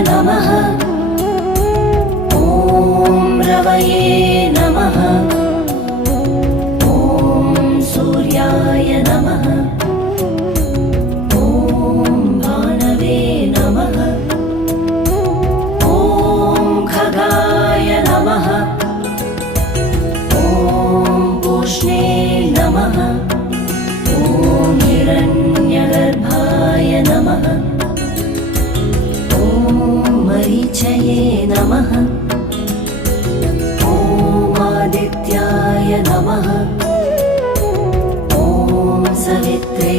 नमः। ॐ रवये नमः। ॐ सूर्याय नमः। ॐ भानवे नमः। ॐ खगाय नमः। ॐ पूष्णे नमः। ॐ हिरण्यगर्भाय नमः। ॐ मरीचये नमः। ॐ आदित्याय नमः। ॐ सवित्रे